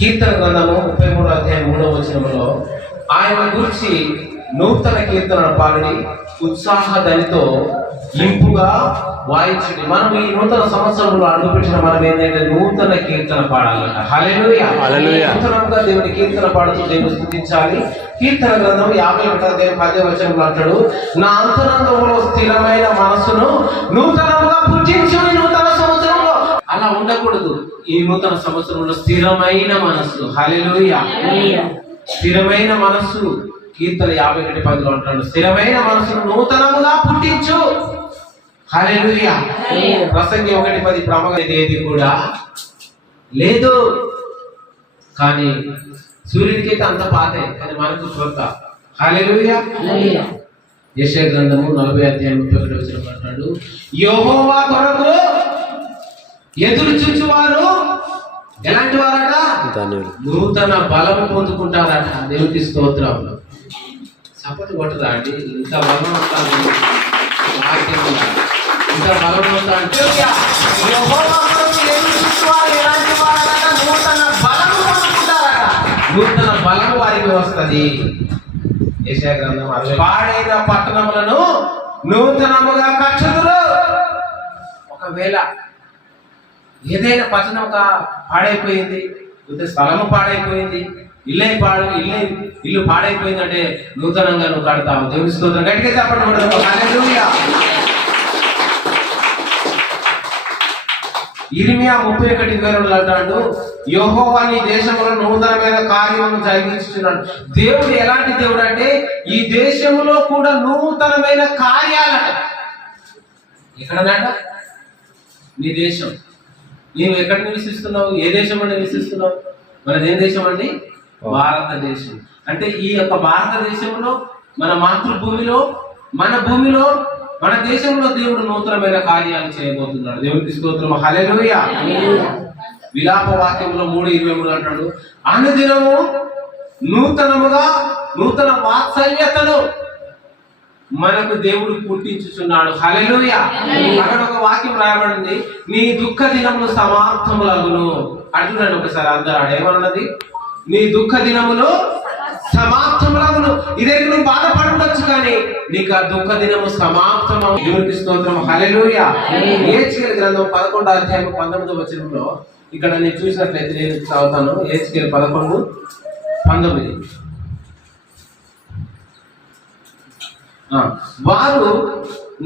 కీర్తన గ్రంథము 33వ అధ్యాయం 3వ వచనంలో ఆయన గురించి నూతన కీర్తన పాడి ఉత్సాహధ్వనితో ఇంపుగా వాయించండి. మనం ఈ నూతన సంవత్సరంలో అడుగుపెట్టిన మనం ఏంటంటే నూతన కీర్తన పాడాలట. హల్లెలూయా. నూతనంగా దేవుని కీర్తన పాడుతూ దేవుని స్తుతించాలి. కీర్తన గ్రంథం 51వ అధ్యాయం 10వ వచనంలో అంటాడు, నా అంతరంగంలో స్థిరమైన మనస్సును నూతనంగా పుట్టించు ఈ నూతన సంవత్సరంలో. అలా ఉండకూడదు. ఈ నూతన సంవత్సరంలో స్థిరమైన మనస్సు. హల్లెలూయా. స్థిరమైన మనస్సు. కీర్తన 51:10 అంటాడు, స్థిరమైన మనస్సును నూతనముగా పుట్టించు. హల్లెలూయా. ప్రసంగి 1:10 ప్రమాణం ఏది కూడా లేదు, కానీ సూర్యుడికి అయితే అంత పాతే, కానీ మనకు కొత్త. హల్లెలూయా. యెషయా గ్రంథము 40వ అధ్యాయం 31వ వచనం అంటాడు, యెహోవా కొరకు ఎదురు చూచువారు ఎలాంటి వారట? నూతన బలం పొందుకుంటారట. దేవునికి స్తోత్రం. చప్పటి కొట్టదా అండి? ఇంత బలం వస్తాను, ఇంత బలం వస్తాను. నూతన బలం వారికి వస్తుంది. యెషయా గ్రంథం 60. పాడైన పట్టణములను నూతనముగా కట్టుదురు. ఒకవేళ ఏదైనా పట్టణం పాడైపోయింది, స్థలము పాడైపోయింది, ఇల్లు పాడైపోయింది అంటే నూతనంగా నువ్వు కడతావు. దేవుని స్తోత్రం. గట్టిగా చెప్పండి. హల్లెలూయా. ఇర్మియా 31:20 అంటాడు, యెహోవా నీ దేశంలో నూతనమైన కార్యములను జరిగించుచున్నాడు. దేవుడు ఎలాంటి దేవుడు అంటే ఈ దేశంలో కూడా నూతనమైన కార్యాలట. ఎక్కడనట? నీ దేశం. నీవు ఎక్కడ నివసిస్తున్నావు? ఏ దేశంలో నివసిస్తున్నావు? మనది ఏం దేశం అండి? భారతదేశం. అంటే ఈ యొక్క భారతదేశంలో, మన మాతృభూమిలో, మన భూమిలో, మన దేశంలో దేవుడు నూతనమైన కార్యాలు చేయబోతున్నాడు. దేవునికి స్తోత్రం. హల్లెలూయా. విలాప వాక్యంలో 3:23 అంటాడు, అనుదినము నూతనముగా నూతన వాత్సల్యతను మనకు దేవుడు పుట్టించుచున్నాడు. హల్లెలూయా. అక్కడ ఒక వాక్యం రాయబడింది, నీ దుఃఖ దినములు సమాప్తములగును అంటున్నాడు. ఒకసారి అందరూ ఏమన్నది? నీ దుఃఖ దినములు సమాప్తములగును. ఇదే నువ్వు బాధపడవచ్చు, కానీ నీకు ఆ దుఃఖ దినము సమాప్తం. దేవునికి స్తోత్రం. హల్లెలూయా. యెహెజ్కేలు గ్రంథం 11వ అధ్యాయం 19వ వచనంలో ఇక్కడ నేను చూసినట్లయితే నేను చదువుతాను. యెహెజ్కేలు 11:19. వారు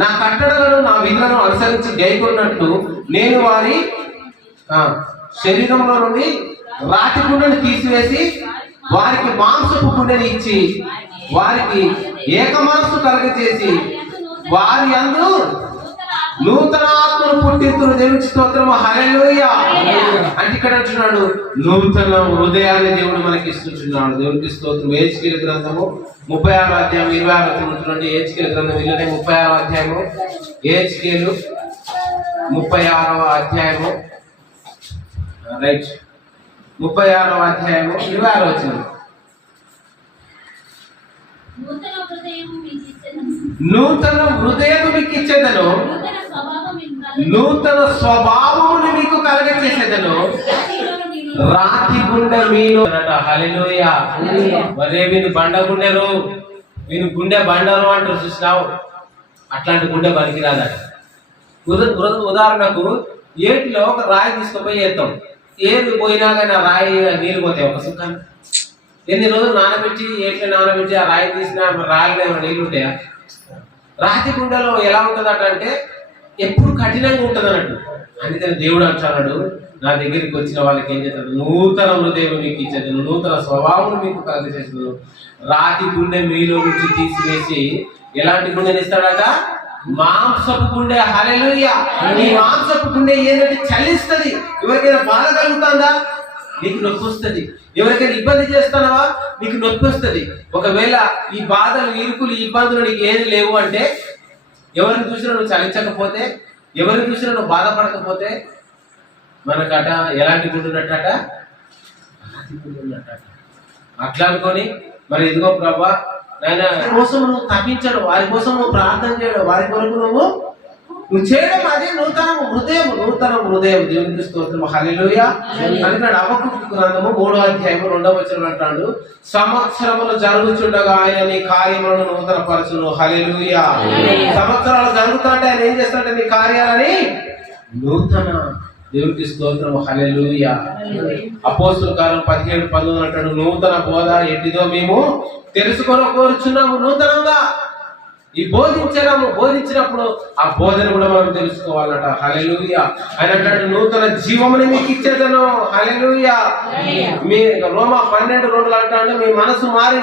నా కట్టడలను నా విధులను అనుసరించి గైకొన్నట్లు నేను వారి శరీరంలో నుండి రాతి గుండెని తీసివేసి వారికి మాంసపు గుండెని ఇచ్చి వారికి ఏక మనస్సు కలగజేసి వారి యందు నూతన ఆత్మను పుట్టింతును. దేవునికి స్తోత్రం. హల్లెలూయా. అంటే ఇక్కడ అంటున్నాడు, నూతన హృదయాన్ని దేవుడు మనకి ఇస్తున్నాడు. దేవునికి స్తోత్రం. యెహెజ్కేలు గ్రంథము 36వ అధ్యాయం 26వ వచనం నుండి. యెహెజ్కేలు గ్రంథం 36వ అధ్యాయము, యెహెజ్కేలు 36వ అధ్యాయము, రైట్, 36వ అధ్యాయము 26వ వచనం. నూతన హృదయము మీకు ఇచ్చేదను, నూతన స్వభావమును మీకు కలగచేసేదను, రాతి గుండె మీలో. హల్లెలూయా. మరే వీని బండ గుండెరు, వీని గుండె బండరు అంటారు చూసినావు. అట్లాంటి గుండె పనికిరాదట. ఉదాహరణకు ఏటిలో ఒక రాయి తీసుకుపోయి వేస్తాం. ఏది పోయినా కానీ ఆ రాయి నీళ్ళు పోతాయి ఒక సుఖాన్ని. ఎన్ని రోజులు నానబెట్టి ఏట్లో నానబెట్టి ఆ రాయి తీసినా రాయిలో నీళ్ళు ఉంటాయా? రాతి గుండెలో ఎలా ఉంటుందట అంటే ఎప్పుడు కఠినంగా ఉంటుంది అన్నట్టు. అందుకని దేవుడు అంటున్నాడు, నా దగ్గరికి వచ్చిన వాళ్ళకి ఏం చేస్తాడు? నూతన హృదయం మీకు ఇచ్చేది, నూతన స్వభావం మీకు కలగజేస్తాడు. రాతి గుండె మీలో నుంచి తీసివేసి ఎలాంటి గుండెని ఇస్తాడట? మాంసపు గుండె. హల్లెలూయా. ఈ మాంసపు గుండె ఏంటంటే చలిస్తుంది. ఎవరికైనా బాధ కలుగుతుందా? నీకు నొప్పి వస్తుంది. ఎవరికైనా ఇబ్బంది చేస్తున్నావా? నీకు నొప్పి వస్తుంది. ఒకవేళ ఈ బాధలు, ఇరుకులు, ఇబ్బందులు నీకు ఏది లేవు అంటే, ఎవరిని చూసినా నువ్వు చలించకపోతే, ఎవరిని చూసినా నువ్వు బాధపడకపోతే మనకట ఎలాంటి గుండె ఉన్నట్టట? రాతి గుండె ఉన్నట్టట. అట్లా అనుకొని మరి ఇదిగో ప్రభా నాయన కోసం నువ్వు తప్పించడు, వారి కోసం నువ్వు ప్రార్థన చేయడు, వారి కొరకు నువ్వు నువ్వు చేయడం అదే నూతన హృదయం. దేవునికి స్తోత్రం. హల్లెలూయా అంటున్నాడు. హబక్కూకు గ్రంథము 3వ అధ్యాయము 2వ వచనం అంటాడు, సంవత్సరములు జరుగుచుండగా ఆయన నీ కార్యములను నూతన పరచును. హల్లెలూయా. సంవత్సరాలు జరుగుతుంటే ఆయన ఏం చేస్తాడంటే నీ కార్యాలని నూతన. దేవునికి స్తోత్రం. హల్లెలూయా. అపోస్తుల కాలం 17-19 అంటాడు, నూతన బోధ ఎట్టిదో మేము తెలుసుకొని కోరుచున్నాము. నూతనంగా ఈ బోధించినప్పుడు ఆ బోధన కూడా మనం తెలుసుకోవాలట. హల్లెలూయా. ఆయన అంటాడు, నూతన జీవముని మీకు ఇచ్చేదను. హల్లెలూయా. మీ రోమా 12:2 అంటాడు, మీ మనసు మారి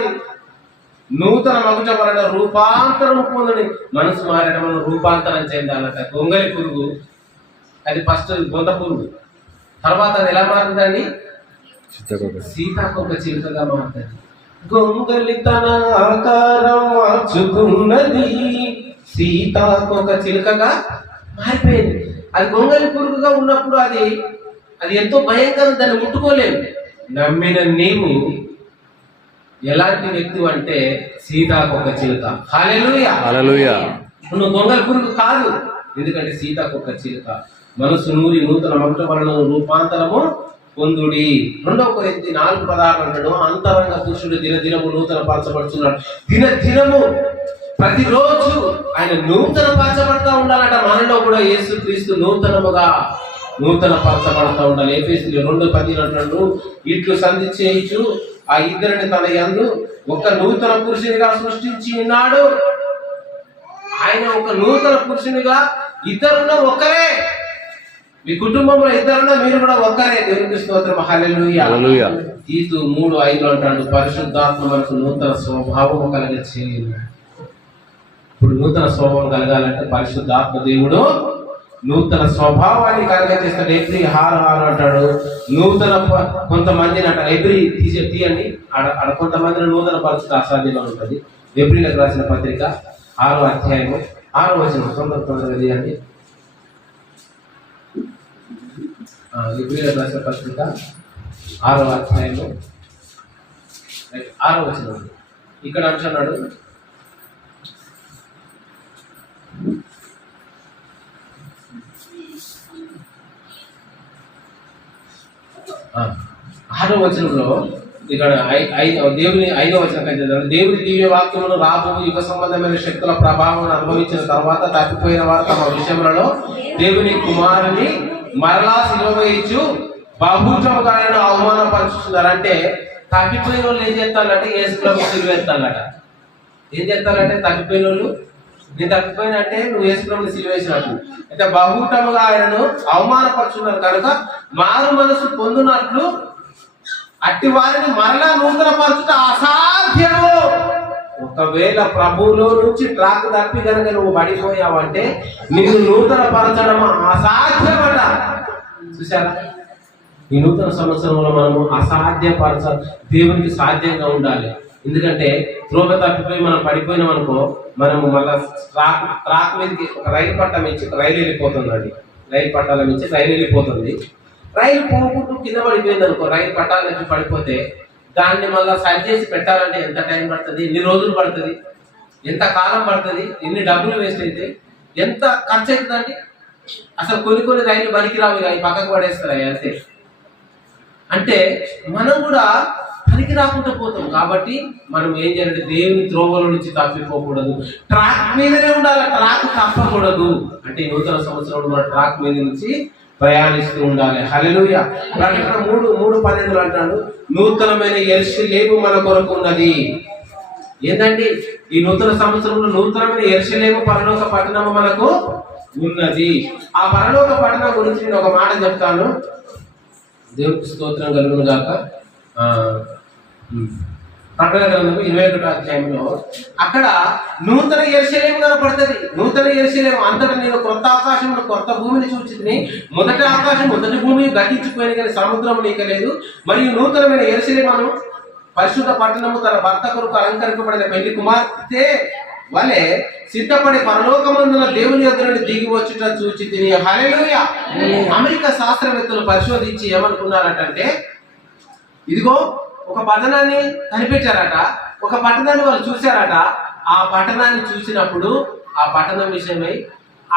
నూతన మగుట వలన రూపాంతరం పొందని. మనసు మారడం మనం రూపాంతరం చెందాలట. గొంగలి పురుగు అది ఫస్ట్ బొంత పురుగు, తర్వాత అది ఎలా మారుతుందండి? సీతాకొక చిలుకగా మారుతుంది. గొంగలి తన ఆకారం మార్చుకున్నది, సీతాకొక చిలుకగా మారిపోయింది. అది గొంగలి పురుగుగా ఉన్నప్పుడు అది ఎంతో భయంకరం, దాన్ని ముట్టుకోలేము. నమ్మిన నీవు ఎలాంటి వ్యక్తి అంటే సీతాకొక చిలుక. హల్లెలూయా. హల్లెలూయా. నువ్వు గొంగలి పురుగు కాదు, ఎందుకంటే సీతాకొక చిలుక. మనసు నూరి నూతన మగుట వలన రూపాంతరము పొందుడి. 2 కొరింథీ 4:16 అంటాడు, అంతరంగ పురుషుడు దినదినము నూతన పరచబడుతున్నాడు. దినదినము ప్రతిరోజు ఆయన నూతన పరచబడతా ఉండాలట. మనలో కూడా యేసుక్రీస్తు నూతన పరచబడతా ఉండాలి. ఎఫెసీయులు 2:10 అంటాడు, ఇట్లు సంధి చేయించు ఆ ఇద్దరిని తన యందు ఒక నూతన పురుషునిగా సృష్టించి ఉన్నాడు. ఆయన ఒక నూతన పురుషునిగా, ఇద్దరున్న ఒకరే. మీ కుటుంబంలో ఇద్దరున్నా మీరు కూడా ఒక్కరే. దేవునికి స్తోత్రం. హల్లెలూయా. తీతు 3:5 అంటాడు, పరిశుద్ధాత్మ మనకు నూతన స్వభావం కలిగ చేయను. ఇప్పుడు నూతన స్వభావం కలగాలంటే పరిశుద్ధాత్మ దేవుడు నూతన స్వభావాన్ని కలగ చేస్తాడు. ఎబ్రి 6:6 అంటాడు, నూతన కొంతమందిని అంటారు. ఎబ్రి తీయండి, ఆడ కొంతమందిని నూతన పరిస్థితి అసాధ్యంగా ఉంటుంది. ఎబ్రిలకు రాసిన పత్రిక 6వ అధ్యాయము 6వ వచనం తొందరగా తీయండి. ఎబ్రిలకు రాసిన పత్రిక 6వ అధ్యాయము 6వ వచనం. ఇక్కడ అంటున్నాడు, ఆరో వచనంలో ఇక్కడ దేవుని 5వ వచనం కంటే దేవుని దివ్య వాక్యమును రాబో యుగ సంబంధమైన శక్తుల ప్రభావం అనుభవించిన తర్వాత తప్పిపోయిన వారు తమ విషయములలో దేవుని కుమారుని మరలా సిలువ వేయించు బహుజముగా అవమానపరుచుతున్నారంటే, తప్పిపోయిన వాళ్ళు ఏం చేస్తారంటే యేసు ప్రభువు సిలువ ఎత్తాలట. ఏం చేస్తారంటే తప్పిపోయిన వాళ్ళు, నేను తప్పిపోయిన అంటే నువ్వు యేసు ప్రభువుని సిలువ వేసినట్టు. అయితే బహుటముగా ఆయనను అవమానపరుచున్నారు కనుక మారు మనసు పొందినట్లు అట్టి వారిని మరలా నూతన పరచుట అసాధ్యము. ఒకవేళ ప్రభువులో నుంచి ట్రాక్ తప్పి కనుక నువ్వు పడిపోయావంటే నిన్ను నూతన పరచడం అసాధ్యమట. చూసారా, ఈ నూతన సంవత్సరంలో మనము అసాధ్యపరచ దేవునికి సాధ్యంగా ఉండాలి. ఎందుకంటే త్రోవ తప్పిపోయి మనం పడిపోయినాం అనుకో, మనము మళ్ళా ట్రాక్ మీదకి ఒక రైలు పట్టం ఇచ్చి రైలు వెళ్ళిపోతుందండి. రైలు పట్టాల నుంచి రైలు వెళ్ళిపోతుంది. రైలు పోకుంటూ కింద పడిపోయింది అనుకో, రైలు పట్టాల నుంచి పడిపోతే దాన్ని మళ్ళీ సరి చేసి పెట్టాలంటే ఎంత టైం పడుతుంది, ఎన్ని రోజులు పడుతుంది, ఎంత కాలం పడుతుంది, ఎన్ని డబ్బులు వేస్ట్ అయితే, ఎంత ఖర్చు అవుతుందండి. అసలు కొన్ని రైలు బరికి రావు, అవి పక్కకు పడేస్తారు అంతే. అంటే మనం కూడా పనికి రాకుండా పోతాం. కాబట్టి మనం ఏం చేయాలంటే దేవుని త్రోవల నుంచి తప్పిపోకూడదు, ట్రాక్ మీదనే ఉండాలి, ట్రాక్ తప్పకూడదు. అంటే ఈ నూతన సంవత్సరంలో మన ట్రాక్ మీద నుంచి ప్రయాణిస్తూ ఉండాలి. హల్లెలూయా. ప్రకటన 3:12 అంటాడు, నూతనమైన యెరూషలేము మన కొరకు ఉన్నది. ఏంటండి ఈ నూతన సంవత్సరంలో నూతనమైన యెరూషలేము పరలోక పట్టణము మనకు ఉన్నది. ఆ పరలోక పట్టణం గురించి నేను ఒక మాట చెప్తాను. దేవునికి స్తోత్రం కలుగును గాక. ప్రకటన గ్రంథము 21వ అధ్యాయంలో అక్కడ నూతన యెరూషలేము కనపడుతుంది. నూతన యెరూషలేము అంతటా నేను కొత్త ఆకాశమును కొత్త భూమిని చూచితిని. మొదటి ఆకాశం మొదటి భూమి గతించిపోయిన కానీ సముద్రము నీక లేదు. మరియు నూతనమైన యెరూషలేమును పరిశుద్ధ పట్టణము తన భర్త కొరకు అలంకరింపబడిన పెళ్లి కుమార్తె వలె సిద్ధపడి పరలోకమందున దేవుని యొద్ద నుండి దిగి వచ్చుట చూచితిని. హల్లెలూయా. అమెరికా శాస్త్రవేత్తలు పరిశోధించి ఏమనుకున్నారటంటే, ఇదిగో ఒక పట్టణాన్ని కనిపెట్టారట, ఒక పట్టణాన్ని వాళ్ళు చూశారట. ఆ పట్టణాన్ని చూసినప్పుడు ఆ పట్టణం విషయమై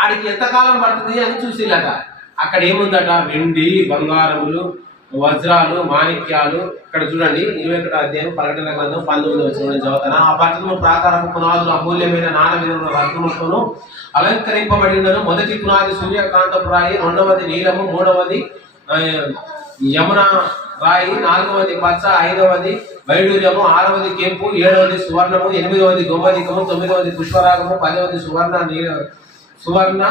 ఆడికి ఎంతకాలం పడుతుంది అని చూసిల్లట. అక్కడ ఏముందట, వెండి, బంగారములు, వజ్రాలు, మాణిక్యాలు. ఇక్కడ చూడండి 21వ అధ్యాయం ప్రకటన గ్రంథం 19వ వచనం చదువుతాను. ఆ పట్టణము ప్రాకారము పునాదులు అమూల్యమైన నాణ్యమైన రత్నములతోనూ అలంకరింపబడి ఉన్నను. మొదటి పునాది సూర్యకాంతపు రాయి, రెండవది నీలము, మూడవది యమున రాయి, నాలుగవది పచ్చ, ఐదవది వైడూర్యము, ఆరవది కెంపు, ఏడవది సువర్ణము, ఎనిమిదవది గోమదికము, తొమ్మిదవది పుష్పరాగము, 10వది సువర్ణ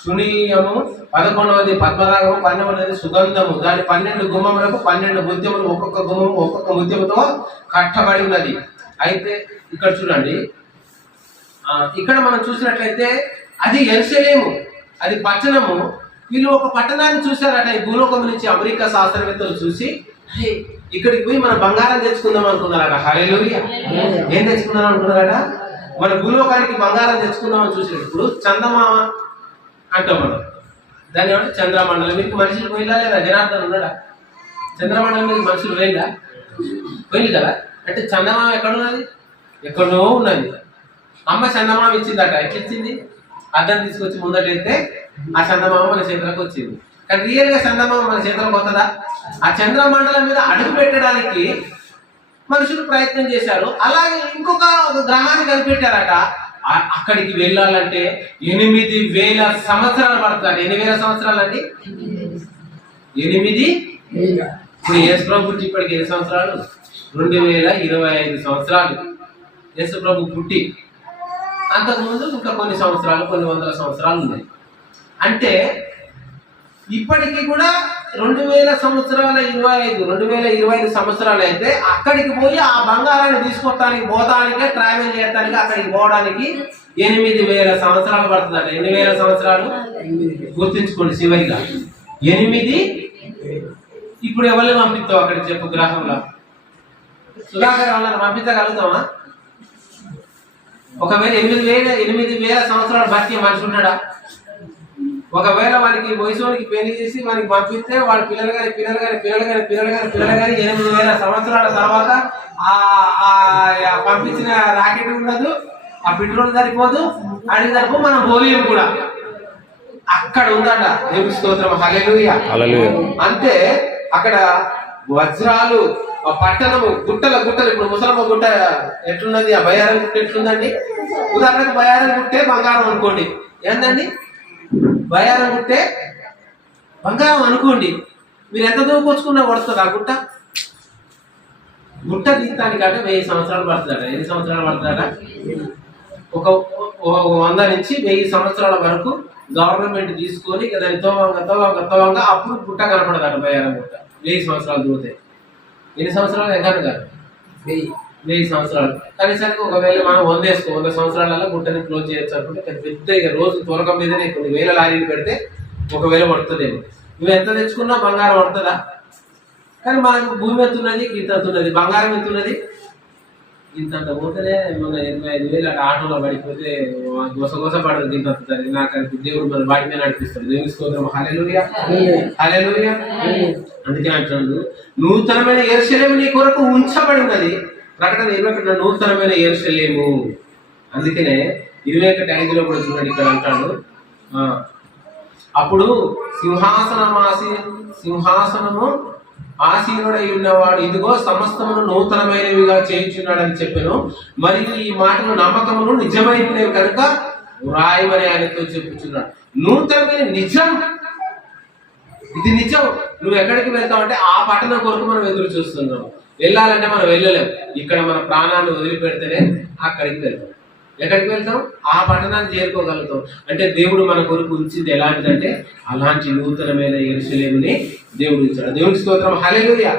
సునీయము, 11వది పద్మరాగము, 12వది సుగంధము. దాని 12 గుమ్మములకు 12 ముత్యములు, ఒక్కొక్క గుమ్మము ఒక్కొక్క ముత్యముతో కట్టబడి ఉన్నది. అయితే ఇక్కడ చూడండి, ఇక్కడ మనం చూసినట్లయితే అది యెరూషలేము, అది పట్టణము. వీళ్ళు ఒక పట్టణాన్ని చూశారట. ఈ భూలోకం నుంచి అమెరికా శాస్త్రవేత్తలు చూసి ఇక్కడికి పోయి మన బంగారం తెచ్చుకుందాం అనుకున్నారట. హల్లెలూయా. ఏం తెచ్చుకుందాం అనుకున్నారట? మన భూలోకానికి బంగారం తెచ్చుకుందామని చూసినప్పుడు చందమామ అంటాం మనం, దాని ఏమంటే చంద్రమండలం. మీకు మనుషులు పోయిలా లేదా? జనార్దన్ ఉన్నాడా? చంద్రమండలం మీద మనుషులు పోయింది కదా. అంటే చందమామ ఎక్కడున్నది? ఎక్కడో ఉన్నది. అమ్మ చందమామ ఇచ్చిందట. ఎట్లా ఇచ్చింది? అద్దం తీసుకొచ్చి ముందటైతే ఆ చందమామ మన చేతులకు వచ్చింది. కానీ రియల్ గా చందమామ మన చేతులకు వస్తుందా? ఆ చంద్రమండలం మీద అడుగు పెట్టడానికి మనుషులు ప్రయత్నం చేశారు. అలాగే ఇంకొక గ్రహాన్ని కనిపెట్టారట. అక్కడికి వెళ్ళాలంటే 8,000 సంవత్సరాలు పడుతుంది. 8,000 సంవత్సరాలు అండి. 8,000. ఇప్పుడు యేసు ప్రభు పుట్టి ఇప్పటికి ఎన్ని సంవత్సరాలు? 2025 సంవత్సరాలు యేసు ప్రభు పుట్టి. అంతకుముందు ఇంకా కొన్ని సంవత్సరాలు, కొన్ని వందల సంవత్సరాలు ఉన్నాయి. అంటే ఇప్పటికీ కూడా 2025 సంవత్సరాలు అయితే అక్కడికి పోయి ఆ బంగారాన్ని తీసుకొస్తానికి, పోతానికే, ట్రావెల్ చేయడానికి, అక్కడికి పోవడానికి 8,000 సంవత్సరాలు పడుతుందట. 8,000 సంవత్సరాలు గుర్తుంచుకోండి. చివరిగా 8. ఇప్పుడు ఎవరిని పంపిస్తావు అక్కడికి చెప్పు? గ్రహంలో సుధాకర్ వాళ్ళని పంపించగలుగుతామా? ఒకవేళ 8,000 సంవత్సరాలు బతికే మనిషి ఉన్నాడా? ఒకవేళ వానికి వయసుకి పెళ్లి చేసి వానికి పంపిస్తే వాడు పిల్లలు గారి 8,000 సంవత్సరాల తర్వాత పంపించిన రాకెట్ ఉండదు, ఆ పెట్రోల్ సరిపోదు, అడిగి సరిపో, మనం పోలేము కూడా. అక్కడ ఉందట. దేవుని స్తోత్రం. హల్లెలూయా. అంతే అక్కడ వజ్రాలు, ఆ పట్టణము, గుట్టలు. ఇప్పుడు ముసలమ్మ గుట్ట ఎట్లున్నది? ఆ బయారం గుట్ట ఎట్లుందండి? ఉదాహరణకు బయారం గుట్టే బంగారం అనుకోండి. ఏందండి? బయారం గుట్టే బంగారం అనుకోండి. మీరు ఎంత దూకొచ్చుకున్నా పడుతుంది ఆ గుట్ట. గుట్ట తీయటానికంటే 1000 సంవత్సరాలు పడుతుందట. ఎన్ని సంవత్సరాలు పడుతుందట? ఒక 100 నుంచి 1000 సంవత్సరాల వరకు గవర్నమెంట్ తీసుకొని దాన్ని తోవంగా అప్పుడు గుట్ట కనపడదట. బయారం గుట్ట 1000 సంవత్సరాలు దూతే. ఎన్ని సంవత్సరాలు? ఎక్కడ కాదు, 1000 సంవత్సరాలు. కనీసానికి ఒకవేళ మనం 100 సంవత్సరాలలో గుట్టని క్లోజ్ చేయొచ్చు అనుకుంటే పెద్ద రోజు త్వరగా మీదనే కొన్ని వేల లారీలు పెడితే ఒకవేళ పడుతుందేమో. నువ్వు ఎంత తెచ్చుకున్నా బంగారం పడుతుందా? కానీ మనకు భూమి ఎత్తున్నది, ఇంత ఎత్తున్నది. బంగారం ఎత్తున్నది ఇంతంత పోతేనే. మన 25,000 అటు ఆటోలో పడిపోతే గోస పడదు. ఇంత వస్తుంది. నాకు దేవుడు మన వాటి మీద నడిపిస్తాడు. దేవుని స్తోత్రం. హల్లెలూయా. హల్లెలూయా. అందుకే అంటున్నాడు, నూతనమైన యెరూషలేము నీ కొరకు ఉంచబడి ఉన్నది. ప్రకటన 21 నూతనమైన యెరూషలేము. అందుకనే 21:5 కూడా చూడండి. ఇక్కడ అంటాడు, అప్పుడు సింహాసనము ఆసీనుడై ఉన్నవాడు ఇదిగో సమస్తమును నూతనమైనవిగా చేయించున్నాడని చెప్పాను. మరియు ఈ మాటలు నమ్మకమును నిజమైనవి కనుక రాయమని ఆయనతో చెప్పుచున్నాడు. నూతనమైన నిజం, ఇది నిజం. నువ్వు ఎక్కడికి వెళ్తావు అంటే ఆ పట్టణం కొరకు మనం ఎదురు చూస్తున్నాం. వెళ్ళాలంటే మనం వెళ్ళలేం. ఇక్కడ మన ప్రాణాన్ని వదిలిపెడితేనే అక్కడికి వెళ్తాం. ఎక్కడికి వెళ్తాం? ఆ పట్టణాన్ని చేరుకోగలుగుతాం. అంటే దేవుడు మన కొరకు ఉంచింది ఎలాంటిదంటే అలాంటి నూతనమైన యెరూషలేముని దేవుడు ఇచ్చాడు. దేవునికి స్తోత్రం. హల్లెలూయా.